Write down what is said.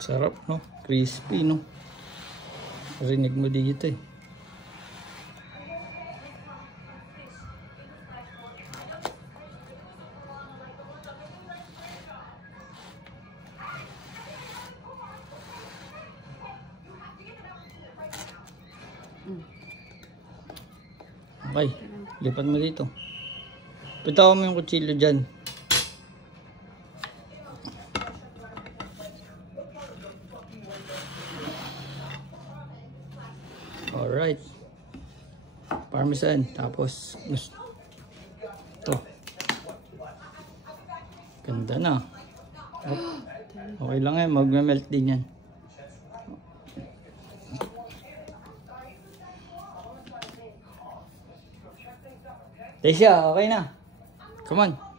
Sarap, no? Crispy, no? Rinig mo dito eh. Okay, lipat mo dito. Pitawan mo yung kutsilyo dyan. Alright. Parmesan. Tapos, ito. Ganda na. Okay lang yan. Magme-melt din yan. Tesha, okay na. Come on.